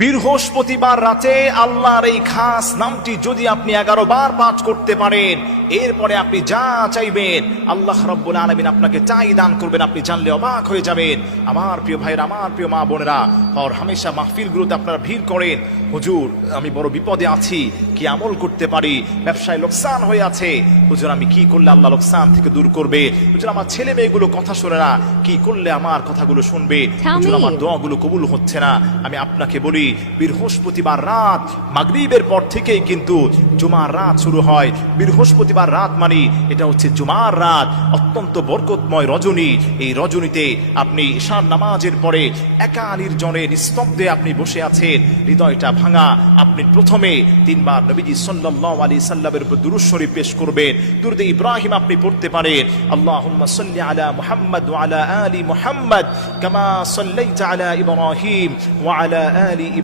বৃহস্পতিবার রাতে আল্লাহর এই খাস নামটি যদি আপনি 11 বার পাঠ করতে পারেন, এরপরে আপনি যা চাইবেন আল্লাহ রাব্বুল আলামিন আপনাকে তাই দান করবেন। আপনি জানলে অবাক হয়ে যাবেন। আমার প্রিয় ভাইরা, আমার প্রিয় মা বোনেরা, আর হামেশা মাহফিলগুলোতে আপনারা ভিড় করেন, হুজুর আমি বড় বিপদে আছি, কি আমল করতে পারি, ব্যবসায় লোকসান হয়ে আছে, হুজুর আমি কি করলে আল্লাহ লোকসান থেকে দূর করবে, হুজুর আমার ছেলে মেয়েগুলো কথা শোনে না, কি করলে আমার কথাগুলো শুনবে, হুজুর আমার দোয়াগুলো কবুল হচ্ছে না। আমি আপনাকে বলি, বৃহস্পতিবার রাত মাগরিবের পর থেকেই কিন্তু জুমার রাত শুরু হয়। বৃহস্পতিবার রাত মানে এটা হচ্ছে জুমার রাত, অত্যন্ত বরকতময় রজনী। এই রজনীতে আপনি ঈশার নামাজের পরে একা নির্জনে নিস্তব্ধে আপনি বসে আছেন, হৃদয়টা ভাঙা, আপনি প্রথমে 3 বার নবীজি সাল্লাল্লাহু আলাইহি সাল্লামের উপর দুরূদ শরীফ পেশ করবেন। দুরূদে ইব্রাহিম আপনি পড়তে পারেন, আল্লাহুম্মা সাল্লি আলা মুহাম্মাদ ওয়া আলা আলি মুহাম্মাদ কামা সাল্লাইতা আলা ইব্রাহিম ওয়া আলা আলি